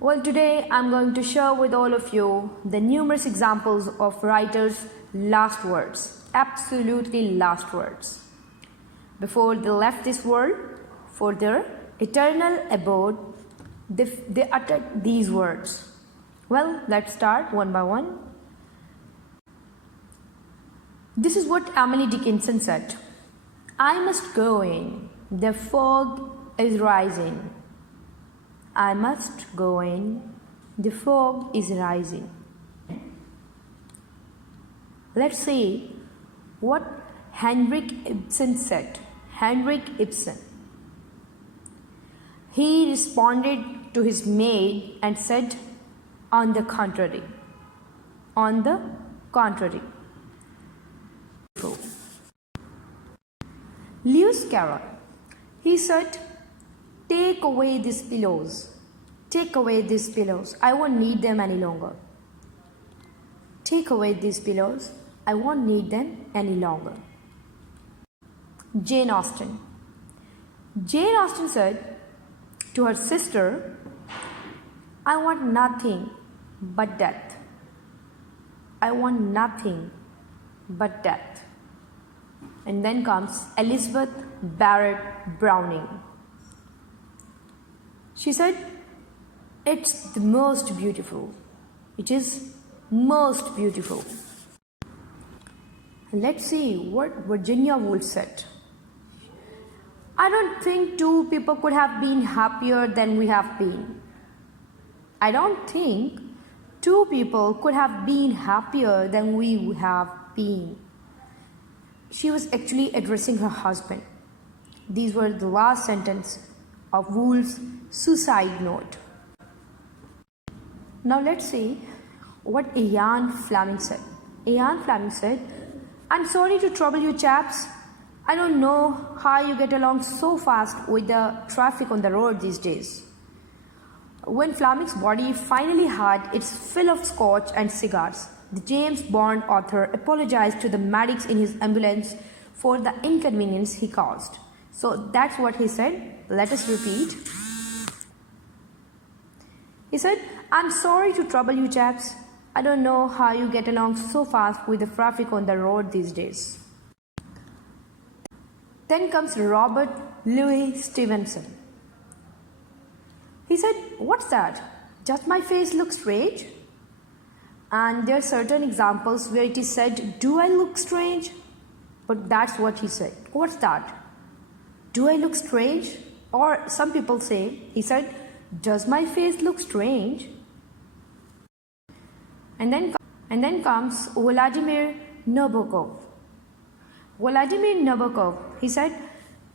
Well, today I'm going to share with all of you the numerous examples of writers' last words, absolutely last words. Before they left this world for their eternal abode, they uttered these words. Well, let's start one by one. This is what Emily Dickinson said. I must go in, the fog is rising. I must go in, the fog is rising. Let's see what Henrik Ibsen said. Henrik Ibsen. He responded to his maid and said, on the contrary. On the contrary. Lewis Carroll. He said, take away these pillows. Take away these pillows. I won't need them any longer. Take away these pillows. I won't need them any longer. Jane Austen. Jane Austen said to her sister, I want nothing but death. I want nothing but death. And then comes Elizabeth Barrett Browning. She said, it's the most beautiful. It is most beautiful. Let's see what Virginia Woolf said. I don't think two people could have been happier than we have been. I don't think two people could have been happier than we have been. She was actually addressing her husband. These were the last sentence of Woolf's suicide note. Now let's see what Ian Fleming said. Ian Fleming said, I'm sorry to trouble you chaps. I don't know how you get along so fast with the traffic on the road these days. When Fleming's body finally had its fill of scotch and cigars, the James Bond author apologized to the medics in his ambulance for the inconvenience he caused. So that's what he said. Let us repeat. He said, I'm sorry to trouble you chaps. I don't know how you get along so fast with the traffic on the road these days. Then comes Robert Louis Stevenson. He said, what's that? Does my face look strange? And there are certain examples where it is said, do I look strange? But that's what he said. What's that? Do I look strange? Or some people say, he said, does my face look strange? And then comes Vladimir Nabokov. Vladimir Nabokov, he said,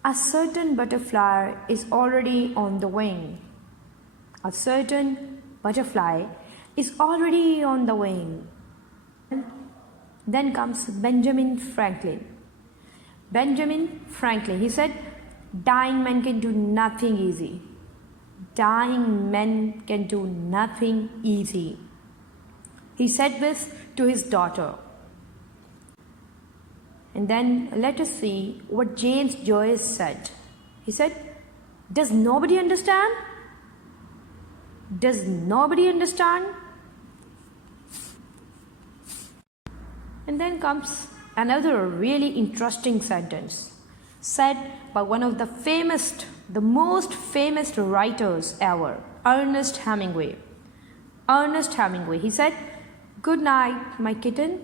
a certain butterfly is already on the wing. A certain butterfly is already on the wing. Then comes Benjamin Franklin. Benjamin Franklin, he said, dying men can do nothing easy. Dying men can do nothing easy. He said this to his daughter. And then let us see what James Joyce said. He said, does nobody understand? Does nobody understand? And then comes another really interesting sentence said by one of the most famous writers ever, Ernest Hemingway. Ernest Hemingway, he said, good night, my kitten.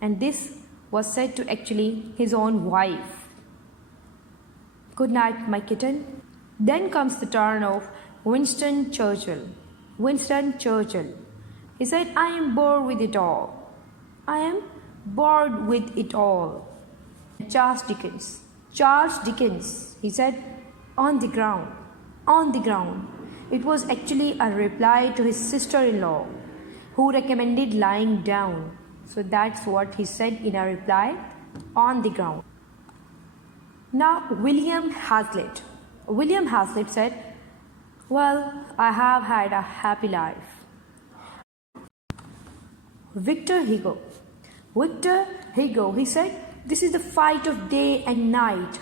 And this was said to actually his own wife. Good night, my kitten. Then comes the turn of Winston Churchill. Winston Churchill. He said, I am bored with it all. I am bored with it all. Charles Dickens. Charles Dickens, he said, on the ground. On the ground. It was actually a reply to his sister-in-law who recommended lying down. So that's what he said in a reply, on the ground. Now William Hazlitt. William Hazlitt said, well, I have had a happy life. Victor Hugo. Victor Hugo, he said, this is the fight of day and night.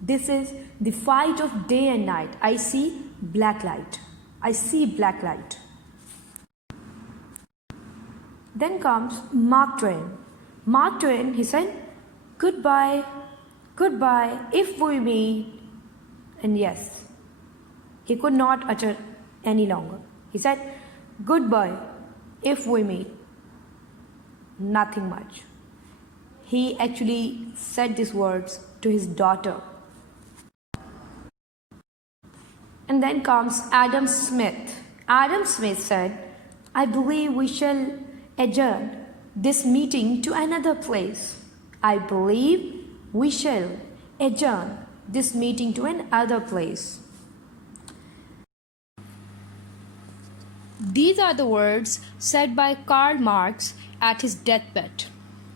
This is the fight of day and night. I see black light. I see black light. Then comes Mark Twain. Mark Twain, he said, goodbye, goodbye, if we meet. And yes, he could not utter any longer. He said, goodbye, if we meet. Nothing much. He actually said these words to his daughter. And then comes Adam Smith. Adam Smith said, I believe we shall adjourn this meeting to another place. I believe we shall adjourn this meeting to another place. These are the words said by Karl Marx at his deathbed.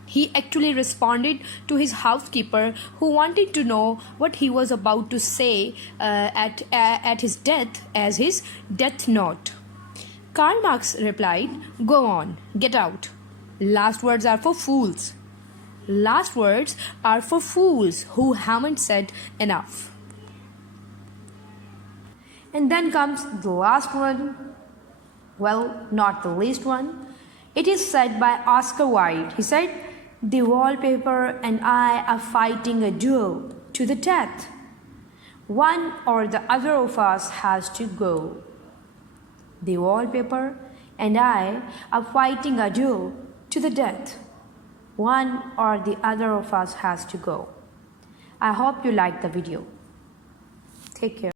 He actually responded to his housekeeper who wanted to know what he was about to say at his death as his death note. Karl Marx replied, go on, get out. Last words are for fools. Last words are for fools who haven't said enough. And then comes the last one. Well, not the least one. It is said by Oscar Wilde. He said, the wallpaper and I are fighting a duel to the death. One or the other of us has to go. The wallpaper and I are fighting a duel to the death. One or the other of us has to go. I hope you liked the video. Take care.